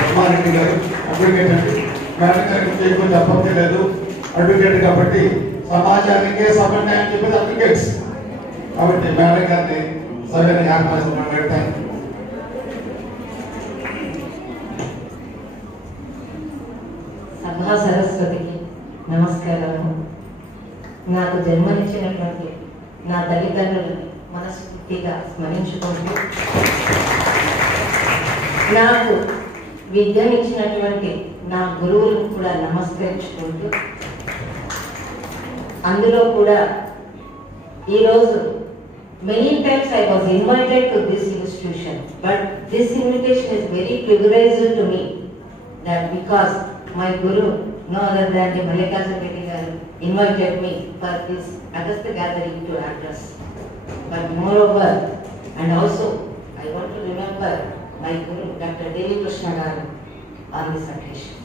పద్మారెడ్డి గారు అడ్వకేట్ అండి. మేడం గారికి ఎక్కువ చెప్పలేదు, అడ్వకేట్ కాబట్టి సమాజానికే సమన్వయం చెప్పేది అడ్వకేట్స్ కాబట్టి మేడం గారిని సభ్యుని ఆహ్వానిస్తున్నాను. Thank you. సభా సరస్వతికి నమస్కారాలు. నాకు జన్మనిచ్చినటువంటి నా తల్లిదండ్రులను మనస్ఫూర్తిగా స్మరించుకుంటూ, నాకు విద్యనిచ్చినటువంటి నా గురువులను కూడా నమస్కరించుకుంటూ, అందులో కూడా ఈరోజు many times I was invited to this institution, but this invitation is very privileged to me, that because my guru, no other than the Mallikarjuna Reddy garu, invited me for this August gathering to address. But moreover, and also I want to remember my guru, Dr. Devi Krishna garu, on this occasion.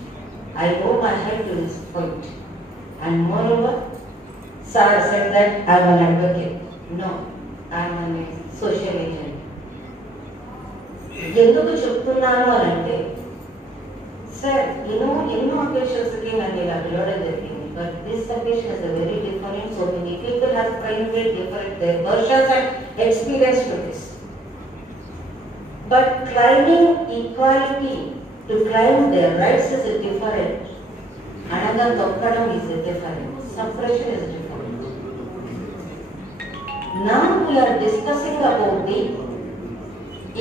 I owe my head to this point. And moreover, sir said that I am an advocate. No, I am a social agent. ఎందుకు చెప్తున్నాను అని అంటే, sir ఎన్నో అకేషన్స్కి నన్ను ఇలా పిలవడం జరిగింది, but this occasion is very different. So many people have find it different their versions and experience to this. But claiming equality, to claim their rights is different. అనగా తొక్కడం is different, suppression is different. Now we are discussing about the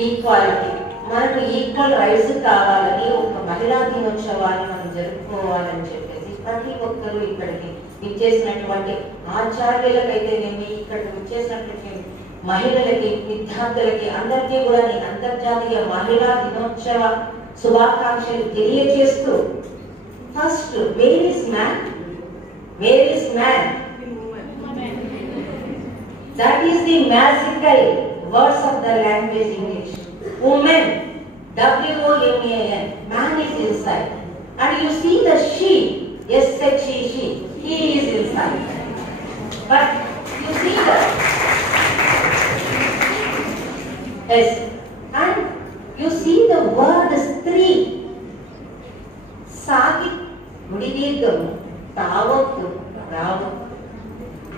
equality. మనకు equal rights కావాలని, ఒక మహిళా దినోత్సవాన్ని మనం జరుపుకోవాలని చెప్పేసి ప్రతి ఒక్కరూ ఇక్కడికి ఇచ్చేసినటువంటి ఆచార్యులకైతేనేమి, ఇక్కడ ఇచ్చేసినటువంటి మహిళలకి, విద్యార్థులకి అందరికీ కూడా నేను అంతర్జాతీయ మహిళా దినోత్సవ శుభాకాంక్షలు తెలియజేస్తూ, first where is man? Where is man? That is the magical words of the language English. Woman, W-O-M-A-N. Man is inside. And you see the she, S-H-E, he is inside. But you see the yes. And you see the word stree. Sagi, Mudidikam, Tavakku, Ravakku.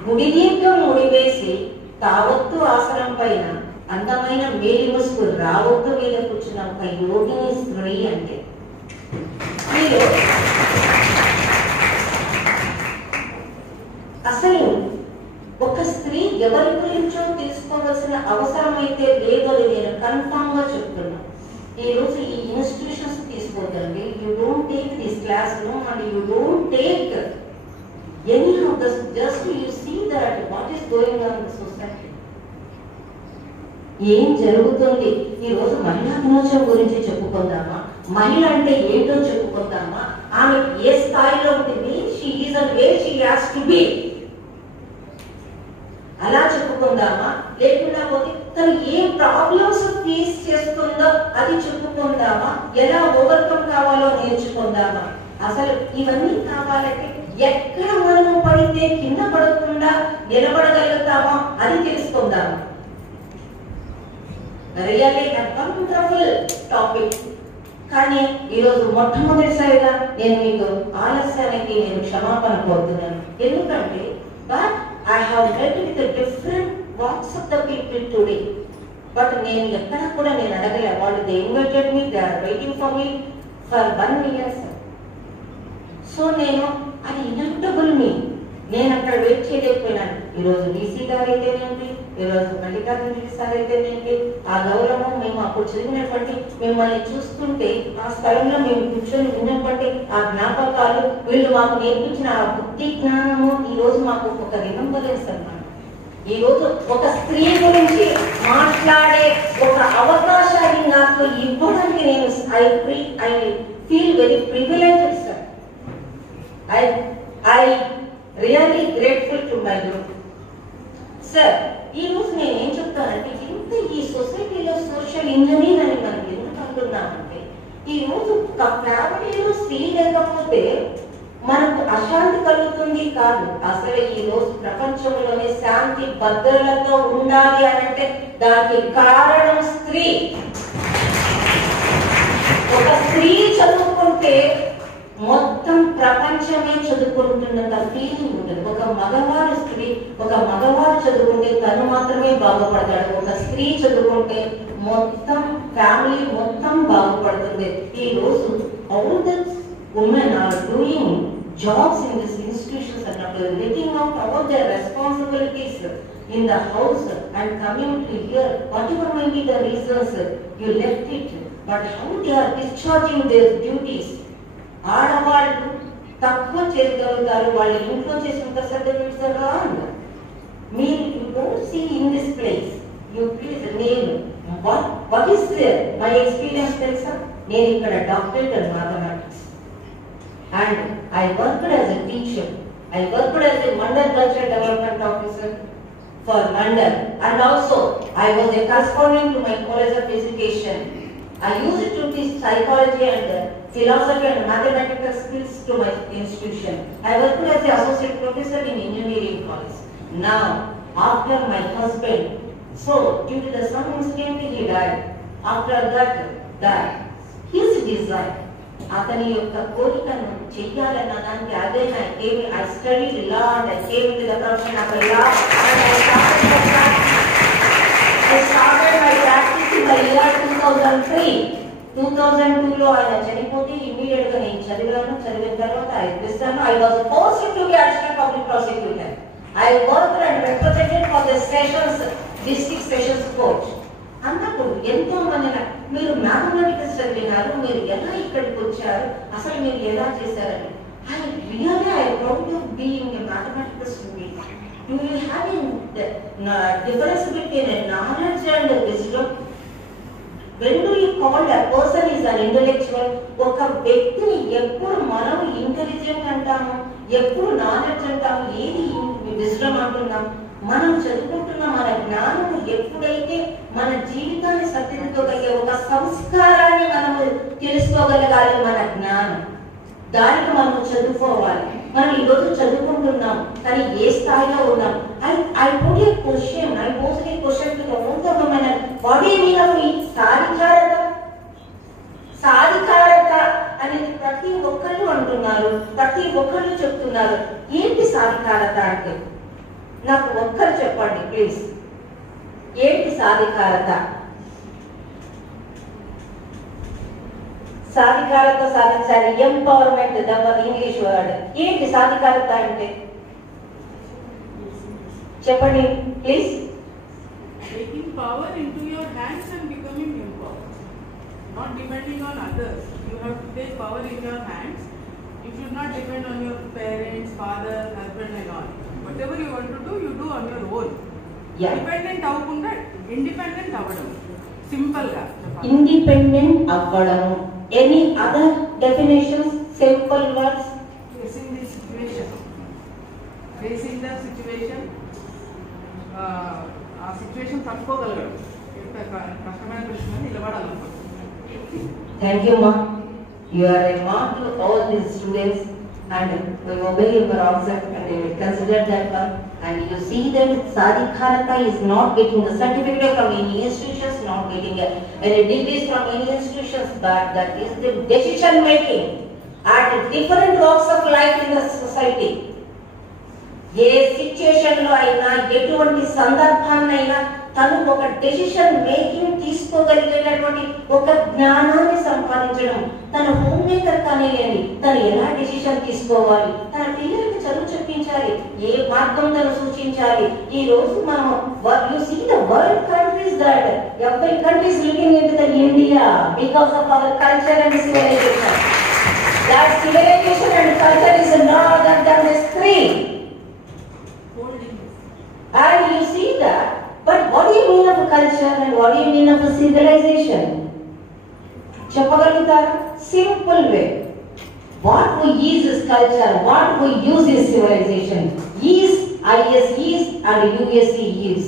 గుడిదీర్ఘం ముడివేసి తావత్తు ఆసనం పైన అందమైన మేలి ముసుగు రావత్తు మీద కూర్చున్న ఒక యోగిని స్త్రీ అంటే, అసలు ఒక స్త్రీ ఎవరి గురించో తెలుసుకోవాల్సిన అవసరం అయితే లేదో నేను కన్ఫామ్ గా చెప్తున్నా. ఈ రోజు ఈ ఇన్స్టిట్యూషన్స్ తీసుకోదండి, you don't take this classroom and you don't take any of this, just you see that what is going on in the society. ఏం జరుగుతుంది? ఈ రోజు మహిళా దినోత్సవం గురించి చెప్పుకుందామా? మహిళ అంటే ఏంటో చెప్పుకుందామా? ఆమె ఏ స్థాయిలో ఉంటుంది? She is and where she has to be, అలా చెప్పుకుందామా? లేకుండా పోతే తను ఏ ప్రాబ్లమ్స్ ఫేస్ చేస్తుందో అది చెప్పుకుందామా? ఎలా ఓవర్కమ్ కావాలో నేర్చుకుందామా? అసలు ఇవన్నీ కావాలంటే ఎక్కడ మనం పడితే కింద పడకుండా నిలబడగలుగుతామో అది తెలుసుకుందాము. Really wonderful topic. కానీ ఈరోజు మొట్టమొదటిసారిగా నేను మీకు ఆలస్యానికి నేను క్షమాపణ కోరుతున్నాను. ఎందుకంటే but I have met with different walks of the people today. But నేను ఎక్కడ కూడా నేను అడగలే. వాళ్ళు they invited me, they are waiting for me for 1 year. So నేను అది ఇన్ఎవిటబుల్ మీ, నేను అక్కడ వెయిట్ చేయలేకపోయినాను. ఈరోజు డీసీ గారు అయితేనేంటి, ఈరోజు మల్లికార్జున రెడ్డి సార్ అయితేనేంటి, ఆ గౌరవం మేము అప్పుడు చదివినటువంటి మిమ్మల్ని చూస్తుంటే, ఆ స్థలంలో మేము కూర్చొని ఉన్నటువంటి ఆ జ్ఞాపకాలు, వీళ్ళు మాకు నేర్పించిన ఆ బుద్ధి జ్ఞానము ఈ రోజు మాకు ఒక రిమెంబరెన్స్ అన్నమాట. ఈ రోజు ఒక స్త్రీ గురించి మాట్లాడే ఒక అవకాశాన్ని నాకు ఇవ్వడానికి నేను I feel very privileged sir. I really grateful to my guru. Sir, ఈ రోజు నేను ఏం చెప్తానంటే, ఇంత ఈ సొసైటీలో సోషల్ ఇంజనీర్ అని మనం ఎందుకు అంటున్నామంటే, ఈ రోజు ఫ్యామిలీలో స్త్రీ లేకపోతే మనకు అశాంతి కలుగుతుంది కాదు, అసలు ఈ రోజు ప్రపంచంలోనే శాంతి భద్రతతో ఉండాలి అని అంటే దానికి కారణం స్త్రీ. ఒక స్త్రీ చదువుకుంటే మొత్తం ప్రపంచమే చదువుకుంటున్నంత ఫీలింగ్ ఉంటుంది. ఒక మగవాడు చదువుకుంటే తను మాత్రమే బాగుపడతాడు. ఒక స్త్రీ చదువుకుంటే మొత్తం ఫ్యామిలీ మొత్తం బాగుపడుతుంది. ఈ రోజు all the women are doing jobs in these institutions and are letting out all their responsibilities in the house and coming to here. Whatever may be the reasons you left it, but how they are discharging their duties. ఆడవాళ్ళు తక్కువ చేయగలుగుతారు, వాళ్ళ ఇంట్లో చేసినంత శ్రద్ధ wrong. మీరు you don't see in this place. You please నేను what is my experience తెలుసా? నేను ఇక్కడ doctorate in mathematics and I worked as a teacher. I worked as a Mandal Cultural Development Officer for Mandal, and also I was a correspondent to my College of Education. I used to teach psychology and philosophy and mathematical skills to my institution. I worked as an associate professor in engineering college. Now, after my husband, so due to some incident he died. After that his desire, అతని యొక్క కోరికను చెయ్యాలన్న దానికి అదే I studied law and I came to the profession of law and I started my practice in the year 2003. 2002లో ఆయన చనిపోతే immediate గా నేను చదివిన తర్వాత I was forced to be additional public prosecutor. I worked and represented for the sessions, district sessions court. అన్నప్పుడు ఎంతో మంది మీరు మ్యాథమెటిక్స్ చదివినారు, మీరు ఎలా ఇక్కడికి వచ్చారు, అసలు మీరు ఎలా చేశారని. I proud of being a mathematical student. Do you have the difference between a knowledge and wisdom? When do you call a person is an intellectual? ఒక వ్యక్తిని ఎప్పుడు మనం ఇంటెలిజెంట్ అంటాము, ఎప్పుడు నాలెడ్జ్ అంటాము, ఏది విజ్డమ్ అంటున్నాం? మనం చదువుకుంటున్న మన జ్ఞానం ఎప్పుడైతే మన జీవితాన్ని సరిదిద్దుకోగలిగే ఒక సంస్కారాన్ని మనము తెలుసుకోగలగాలి. మన జ్ఞానం దానికి మనం చదువుకోవాలి. మనం ఈరోజు చదువుకుంటున్నాం కానీ ఏ స్థాయిలో ఉన్నాం? I put a question. I posed a question to the whole of women. What do you mean of it? సాధికారత అనేది ప్రతి ఒక్కళ్ళు అంటున్నారు, ప్రతి ఒక్కళ్ళు చెప్తున్నారు. ఏంటి సాధికారత అంటే? నాకు ఒక్కరు చెప్పండి ప్లీజ్. ఏంటి సాధికారత? సాధికారత సాధించాలి, ఎంపవర్మెంట్ దాని ఇంగ్లీష్ వర్డ్. ఏంటి సాధికారత అంటే చెప్పండి please. Taking power into your hands and becoming empowered, not depending on others. You have to take power in your hands. You should not depend on your parents, father, husband and all. Whatever you want to do, you do on your own. Yeah. Independent avvunda, independent avvadam. Simple ga. Independent avvadam. Any other definitions? Simple words. Facing the situation. Facing the situation. ఆ situation తట్టుకోగలగడం. ఎంత కష్టమైన ప్రశ్న నిలబడాలన్నమాట. Thank you, ma. You are a ma to all these students. And we obey your answer and we will consider that one. And you see that Sadhikarata is not getting the certificate from any institutions, not getting any degrees from any institutions, but that is the decision making at different walks of life in the society. A situation లో అయినా, ఎటువంటి సందర్భాన్నైనా తను ఒక decision making తీసుకోగలిగేటటువంటి ఒక జ్ఞానాన్ని సంపాదించడం. తన home maker కానివ్వండి, తను ఎలా డెసిషన్ తీసుకోవాలి, తన పిల్లలకి చదువు చెప్పించాలి, ఏ మార్గం తను సూచించాలి. ఈ రోజు మనం you see the world countries that every country is looking into the India because of our culture and civilisation. That civilisation and culture is not other than this three. And you see that, but what do you mean of a culture and what do you mean of a civilization? Chappagalutara? Simple way. What we use is culture, what we use is civilization. Is, IS is and USC is.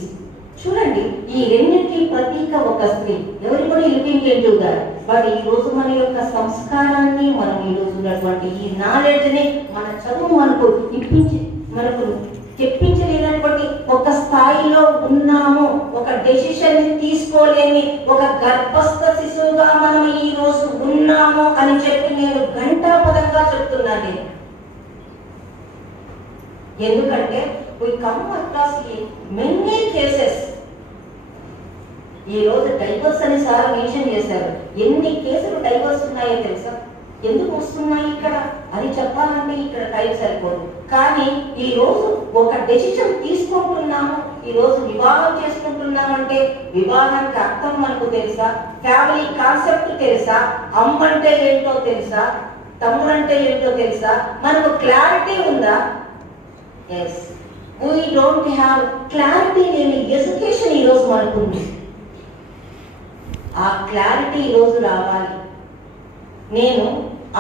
చూడండి, ఈ ఈ రెండింటికి ప్రతీక ఒక స్త్రీ. Everybody looking into that. But ఈ రోజు మన యొక్క సంస్కారాన్ని, మనం ఈ రోజు ఉన్నటువంటి ఈ నాలెడ్జ్ ని, మన చదువు మనకు మనకు తెప్పించలేనటువంటి ఒక స్థాయిలో ఉన్నాము. ఒక డెసిషన్ తీసుకోలేని ఒక గర్భస్థ శిశువుగా మనం ఈ రోజు ఉన్నాము అని చెప్పి నేను ఘంటాపదంగా చెప్తున్నాను నేను. ఎందుకంటే we come across many cases. ఈ రోజు డైవర్స్ అని సార్ మెన్షన్ చేశారు. ఎన్ని కేసులు డైవర్స్ ఉన్నాయో తెలుసా? ఎందుకు వస్తున్నాయి ఇక్కడ అని చెప్పాలంటే ఇక్కడ టైం సరిపోదు. కానీ ఈ రోజు ఒక డెసిషన్ తీసుకుంటున్నాము, ఈ రోజు వివాహం చేసుకుంటున్నామంటే వివాహానికి అర్థం మనకు తెలుసా? ఫ్యామిలీ కాన్సెప్ట్ తెలుసా? అమ్మ అంటే ఏంటో తెలుసా? తమ్ముడు అంటే ఏంటో తెలుసా? మనకు క్లారిటీ ఉందా? Yes, we don't have clarity లేని ఎడ్యుకేషన్ ఈ రోజు మనకు ఉంది. ఆ క్లారిటీ ఈ రోజు రావాలి. నేను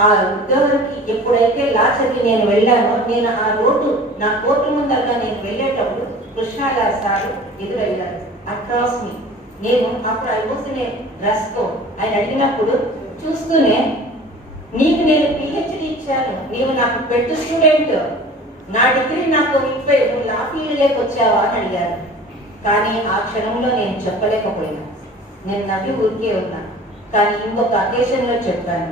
ఆ ఉద్యోగానికి ఎప్పుడైతే లా చదివి నేను వెళ్ళానో, నేను ఆ రోడ్డు నా కోర్టు ముందరగా నేను వెళ్ళేటప్పుడు కృష్ణారావు సార్ ఎదురయ్యారు అక్రాస్ మీ. నేను అప్పుడు ఐ వాజ్ ఇన్ ఏ రస్కో. ఆయన అడిగినప్పుడు చూస్తూనే, నీకు నేను పిహెచ్డి ఇచ్చాను, నీవు నాకు పెట్టు స్టూడెంట్, నా డిగ్రీ నాకు ఇప్పే, నువ్వు లా ఫీల్డ్లోకి వచ్చావా అని అడిగారు. కానీ ఆ క్షణంలో నేను చెప్పలేకపోయినా, నేను నవ్వి ఊరికే ఉన్నా. కానీ ఇంకొక అకేషన్ లో చెప్పాను,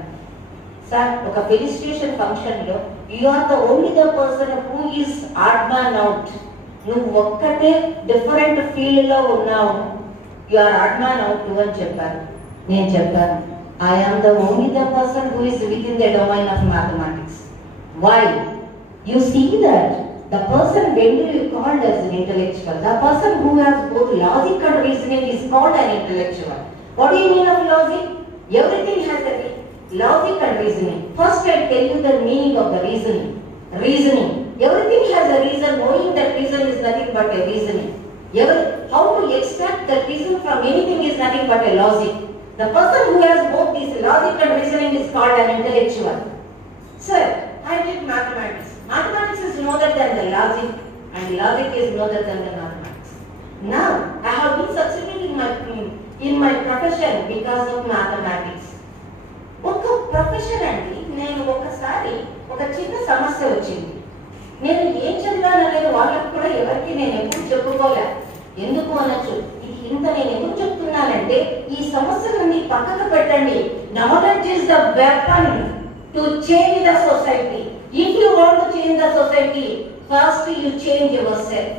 సార్ ఒక ఫెలిసిటేషన్ ఫంక్షన్ లో you are the only the person who is odd man out. నువ్వు ఒక్కటే డిఫరెంట్ ఫీల్డ్ లో ఉన్నావు, you are odd man out అని చెప్పాను. నేను చెప్పాను, I am the only the person who is within the domain of mathematics. Why? You see that the person when you called as an intellectual, the person who has both logic and reasoning is called an intellectual. What do you mean of logic? Everything has a logic and reasoning. First I tell you the meaning of the reasoning. Reasoning. Everything has a reason. Knowing that reason is nothing but a reasoning. How to extract the reason from anything is nothing but a logic. The person who has both this logic and reasoning is called an intellectual. Sir, I did mathematics. Mathematics is no other than the logic, and logic is no other than the mathematics. Now, I have been succeeding in my profession because of mathematics. ఒక profession అండి. నేను ఒకసారి ఒక చిన్న సమస్య వచ్చింది. నేను ఏం చదివాననేది వాళ్ళకి కూడా ఎవరికి నేను ఎప్పుడు చెప్పుకోలే. ఎందుకు అనొచ్చు, ఇది ఇంత నేను ఎందుకు చెప్తున్నానంటే, ఈ సమస్యలన్నీ పక్కకు పెట్టండి. Knowledge is the weapon to change the society. If you want to change the society, first you change yourself.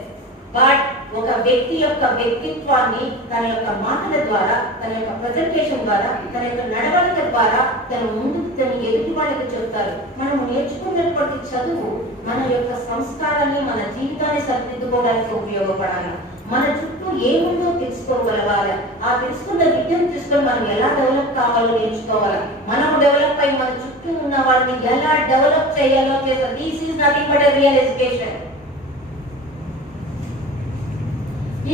But ఒక వ్యక్తి యొక్క వ్యక్తిత్వాన్ని తన యొక్క మాటల ద్వారా, తన యొక్క ప్రెజెంటేషన్ ద్వారా, తన యొక్క నడవడిక ద్వారా తన ముందుకు తన ఎదుటి వాళ్ళకి చెప్తారు. మనం నేర్చుకున్నటువంటి చదువు మన యొక్క సంస్కారాన్ని, మన జీవితాన్ని సరిదిద్దుకోవడానికి ఉపయోగపడాలి. మన చుట్టూ ఏముందో తెలుసుకోగలగాలి. ఆ తెలుసుకున్న విద్యను తీసుకొని మనం ఎలా డెవలప్ కావాలో నేర్చుకోవాలి. మనం డెవలప్ అయి మన చుట్టూ ఉన్న వాళ్ళని ఎలా డెవలప్ చేయాలో చేస్తారు. This is nothing but a real education.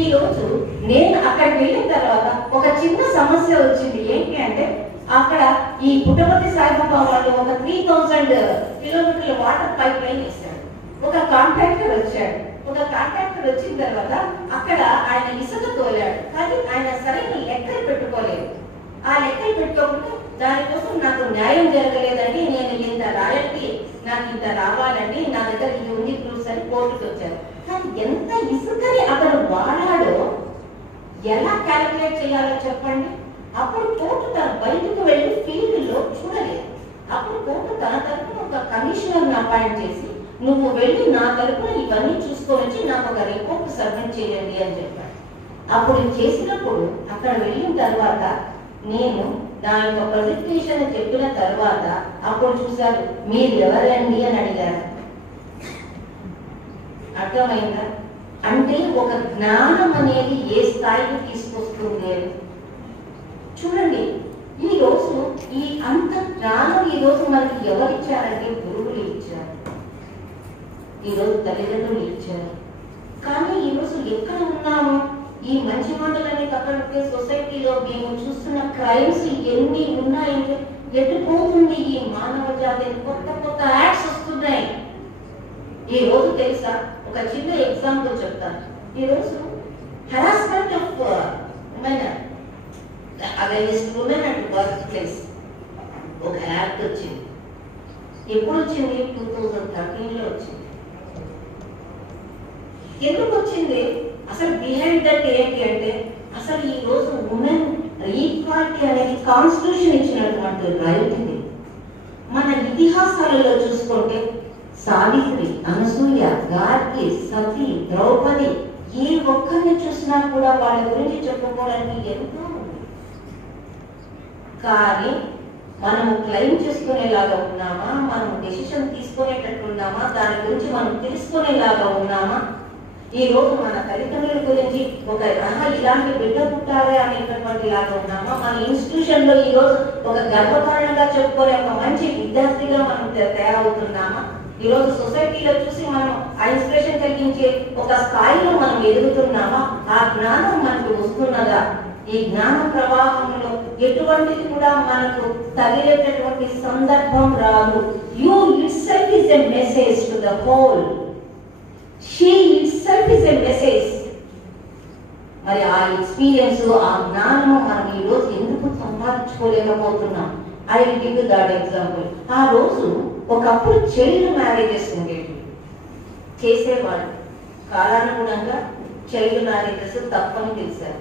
ఈ రోజు నేను అక్కడికి వెళ్ళిన తర్వాత ఒక చిన్న సమస్య వచ్చింది. ఏంటి అంటే, అక్కడ ఈ పుట్టపర్తి సాయిబాబా వాళ్ళు ఒక 3000 కిలోమీటర్ల వాటర్ పైప్ లైన్ వేశారు. ఒక కాంట్రాక్టర్ వచ్చాడు. ఒక కాంట్రాక్టర్ వచ్చిన తర్వాత అక్కడ ఆయన ఇసుక తోలాడు. కానీ ఆయన సరైన లెక్కలు పెట్టుకోలేదు. ఆ లెక్కలు పెట్టుకోకుండా దానికోసం నాకు న్యాయం జరగలేదండి, నేను ఇంత రాయల్టీ నాకు ఇంత రావాలండి, నా దగ్గర ఈ ఉంది ప్రూఫ్స్ అని కోర్టుకు వచ్చారు. కానీ ఎంత ఇసుకని అతను వాడాడో ఎలా క్యాలిక్యులేట్ చేయాలో చెప్పండి. అప్పుడు కోర్టు తన బయటకు వెళ్ళి ఫీల్డ్ లో చూడలేదు. అప్పుడు కోర్టు తన తరఫున ఒక కమిషనర్ అపాయింట్ చేసి, నువ్వు వెళ్ళి నా తరఫున ఇవన్నీ చూసుకొని నాకు ఒక రిపోర్ట్ సబ్మిట్ చేయండి అని చెప్పాడు. అప్పుడు చేసినప్పుడు అక్కడ వెళ్ళిన తర్వాత నేను నా యొక్క ప్రజెంటేషన్ చెప్పిన తర్వాత అప్పుడు చూశారు, మీరు ఎవరండి అని అడిగారు. అర్థమైందా? అంటే ఒక జ్ఞానం అనేది ఏ స్థాయికి తీసుకొస్తుంది. చూడండి, ఈ రోజు ఈ అంత జ్ఞానం ఈ రోజు మనకి ఎవరిచ్చారంటే గురువులు ఇచ్చారు, ఈ రోజు తల్లిదండ్రులు ఇచ్చారు. కానీ ఈ రోజు ఎక్కడ ఉన్నాము? ఈ మంచి మాటలన్నీ పక్కన పెడితే సొసైటీలో మేము చూస్తున్న క్రైమ్స్ ఎన్ని ఉన్నాయంటే ఎటుపోతుంది ఈ మానవ జాతి. కొత్త కొత్త యాక్ట్స్ వస్తున్నాయి. ఈ రోజు తెలుసా, ఒక చిన్న ఎగ్జాంపుల్ చెప్తాను. ఈ రోజు harassment of women against women at work place ఒక యాక్ట్ వచ్చింది. ఎప్పుడు వచ్చింది? 2013లో వచ్చింది. ఎందుకు వచ్చింది? అసలు బిహైండ్ దట్ ఏంటి అంటే, అసలు ఈ రోజు ఉమెన్ ఈక్వాలిటీ అనేది కాన్స్టిట్యూషన్ ఇచ్చినటువంటి రైట్ ఇది. మన ఇతిహాసాలలో చూసుకుంటే సావిత్రి, అనసూయ, గార్గి, సతీ, ద్రౌపది, ఏ ఒక్కరిని చూసినా కూడా వాళ్ళ గురించి చెప్పుకోవడానికి ఎంతో ఉంది. కానీ మనము క్లెయిమ్ చేసుకునేలాగా ఉన్నామా, మనం డెసిషన్ తీసుకునేటట్లున్నామా, దాని గురించి మనం తెలుసుకునేలాగా ఉన్నామా? ఈ రోజు మన తల్లిదండ్రుల గురించి ఒక ఇలాంటి బిడ్డ పుట్టారే అనేటటువంటి లాగా ఉన్నామా? మన ఇన్స్టిట్యూషన్ లో ఈ రోజు ఒక గర్వకారణంగా చెప్పుకునే ఒక మంచి విద్యార్థిగా మనం తయారవుతున్నామా? ఈ రోజు సొసైటీలో చూసి మనం ఆ ఇన్స్పిరేషన్ కలిగించే ఒక స్థాయిలో మనం ఎదుగుతున్నామా? ఆ జ్ఞానం మనకు వస్తున్నదా? ఈ జ్ఞాన ప్రవాహంలో ఎటువంటిది కూడా మనకు తగిలేటటువంటి సందర్భం రాదు. You itself is a message to the whole. She itself is a message. మరి ఆ ఎక్స్పీరియన్స్, ఆ జ్ఞానము మనం ఈ రోజు ఎందుకు సంపాదించుకోలేకపోతున్నాం? I will give you that example. ఆ రోజు ఒకప్పుడు చైల్డ్ మ్యారేజెస్ ఉండేవి, చేసేవాడు. కాలానుగుణంగా చైల్డ్ మ్యారేజెస్ తప్పని తెలిసారు.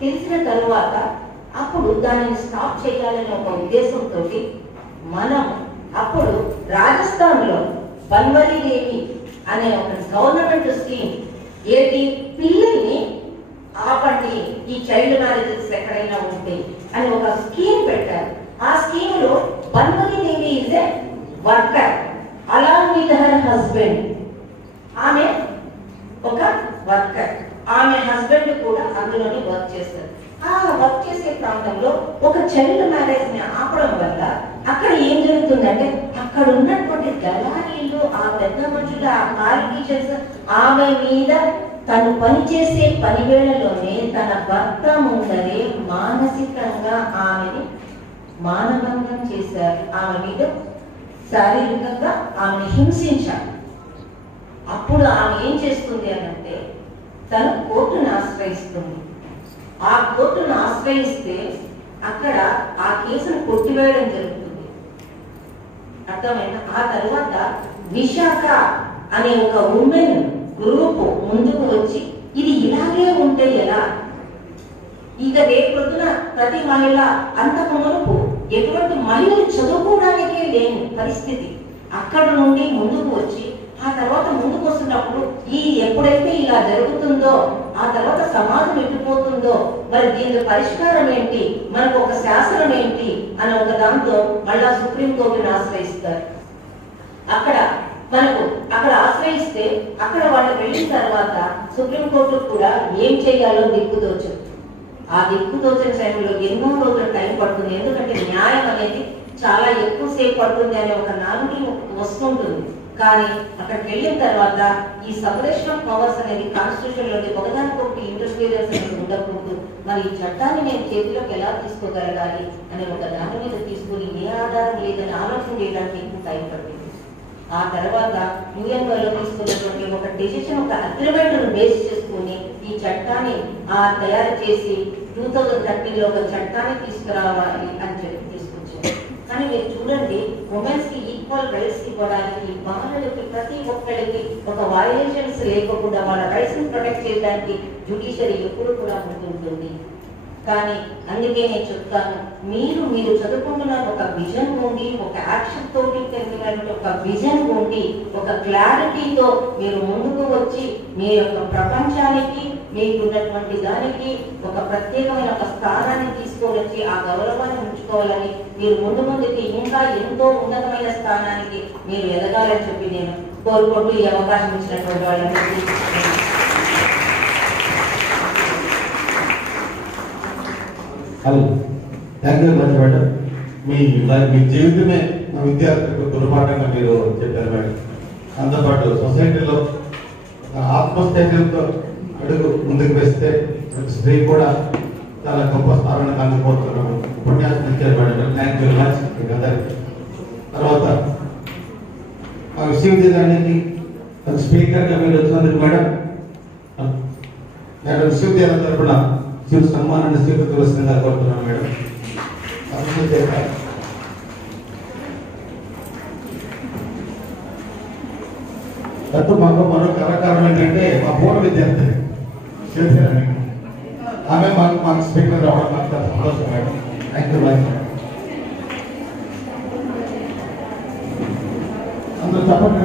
తెలిసిన తరువాత అప్పుడు దానిని స్టాప్ చేయాలనే ఒక ఉద్దేశంతో మనం అప్పుడు రాజస్థాన్లో బన్వరీ దేవి అనే ఒక గవర్నమెంట్ స్కీమ్, ఏది పిల్లల్ని ఆపండి ఈ చైల్డ్ మ్యారేజెస్ ఎక్కడైనా ఉంటే అని ఒక స్కీమ్ పెట్టారు. ఆ స్కీమ్ లో Banwari Devi is a worker along with her husband. ఆమె ఒక వర్కర్, ఆమె హస్బెండ్ కూడా అందులోనే వర్క్ చేస్తారు. ఆ వర్క్ చేసే ప్రాంతంలో ఒక చైల్డ్ మ్యారేజ్ ని ఆపడం వల్ల అక్కడ ఏం జరుగుతుందంటే, అక్కడ ఉన్నటువంటి దళారీలు, ఆ పెద్ద మనుషులు, ఆ పాలిటీషియన్స్ ఆమె మీద తను పనిచేసే పని వేళలోనే తన భర్త ముందరే మానసికంగా ఆమెని మానభంగం చేశారు. ఆమె మీద శారీరకంగా ఆమెను హింసించారు. అప్పుడు ఆమె ఏం చేస్తుంది అనంటే, తను కోర్టును ఆశ్రయిస్తుంది. ఆ కోర్టును ఆశ్రయిస్తే అక్కడ ఆ కేసును కొట్టివేయడం జరుగుతుంది. అర్థమైనా? ఆ తర్వాత విశాఖ అనే ఒక ఉమెన్ గ్రూప్ ముందుకు వచ్చి, ఇది ఇలాగే ఉంటే ఎలా? ఇక రేపొద్దున ప్రతి మహిళ, అంతకు మునుపు ఎటువంటి మహిళలు చదువుకోవడానికే లేని పరిస్థితి, అక్కడ నుండి ముందుకు వచ్చి ఆ తర్వాత ముందుకు వస్తున్నప్పుడు ఈ ఎప్పుడైతే ఇలా జరుగుతుందో ఆ తర్వాత సమాజం ఎట్టిపోతుందో, మరి దీనికి పరిష్కారం ఏంటి, మనకు ఒక శాసనం ఏంటి అని ఒక దాంతో మళ్ళా సుప్రీంకోర్టును ఆశ్రయిస్తారు. అక్కడ ఆశ్రయిస్తే అక్కడ వాళ్ళు వెళ్ళిన తర్వాత సుప్రీంకోర్టు కూడా ఏం చేయాలో దిక్కుదోచదు. ఆ దిక్కుదోచిన సమయంలో ఎన్నో రోజులు టైం పడుతుంది. ఎందుకంటే న్యాయం అనేది చాలా ఎక్కువసేపు పడుతుంది అనే ఒక నాలుగు వస్తుంటుంది. కానీ అక్కడికి వెళ్ళిన తర్వాత ఈ సపరేషన్ ఆఫ్ పవర్స్ అనేది కాన్స్టిట్యూషన్ లోని ఒకదానికొకటి ఇంటర్ఫీరెన్స్ అనేది ఉండకూడదు. మరి ఈ చట్టాన్ని నేను చేతిలోకి ఎలా తీసుకోగలగాలి అనే ఒక దాని మీద తీసుకుని ఏ ఆధారం లేదని ఆలోచన చేయడానికి ఎక్కువ టైం పడుతుంది. ఆ తర్వాత యుఎన్ఓలో తీసుకున్నటువంటి ఒక డెసిషన్, ఒక అగ్రిమెంట్ బేస్ చేసుకుని ఈ చట్టాన్ని తయారు చేసి 2013లో ఒక చట్టాన్ని తీసుకురావాలి అని చెప్పి తీసుకొచ్చారు. కానీ మీరు చూడండి, ఉమెన్స్ కి ఈక్వల్ రైట్స్ ఇవ్వడానికి, మహిళలకి ప్రతి ఒక్కరికి ఒక వయలేషన్స్ లేకుండా వాళ్ళ రైట్స్ ని ప్రొటెక్ట్ చేయడానికి జ్యుడిషియరీ ఎప్పుడు కూడా ముందుంటుంది. కానీ అందుకే నేను చెప్తాను, మీరు చదువుకుంటున్న ఒక విజన్ ఉండి, ఒక యాక్షన్ తోటి కలిగినటువంటి ఒక విజన్ ఉండి, ఒక క్లారిటీతో మీరు ముందుకు వచ్చి మీ యొక్క ప్రపంచానికి, మీకున్నటువంటి దానికి ఒక ప్రత్యేకమైన ఒక స్థానాన్ని తీసుకొని వచ్చి ఆ గౌరవాన్ని ఉంచుకోవాలని, మీరు ముందుకి ఇంకా ఎంతో ఉన్నతమైన స్థానానికి మీరు ఎదగాలని చెప్పి నేను కోరుకుంటూ ఈ అవకాశం ఇచ్చినటువంటి వాళ్ళందరికీ hello, thank you much madam. మీ జీవితమే మా విద్యార్థులకు గుణపాఠంగా మీరు చెప్పారు మేడం. దాంతోపాటు సొసైటీలో ఆత్మస్థైర్యంతో అడుగు ముందుకు వేస్తే స్త్రీ కూడా చాలా గొప్ప స్థానానికి అందుకోతున్నాము. ఉపన్యాసం ఇచ్చారు మేడం. థ్యాంక్ యూ మచ్ మీకు అందరికీ. తర్వాత మా విశ్వవిద్యాలయానికి స్పీకర్గా మీరు వచ్చినందుకు మేడం విశ్వవిద్యాలయం తరఫున సన్మానాన్ని స్వీకరించవలసిందిగా కోరుతున్నాను మేడం. అటు మాకు మరో కళాకారం ఏంటంటే మా పూర్వ విద్యార్థి చేశారని ఆమె మాకు స్పీకర్ రావడం మాకు చాలా సంతోషం మేడం. Thank you madam. అందరూ చెప్పండి.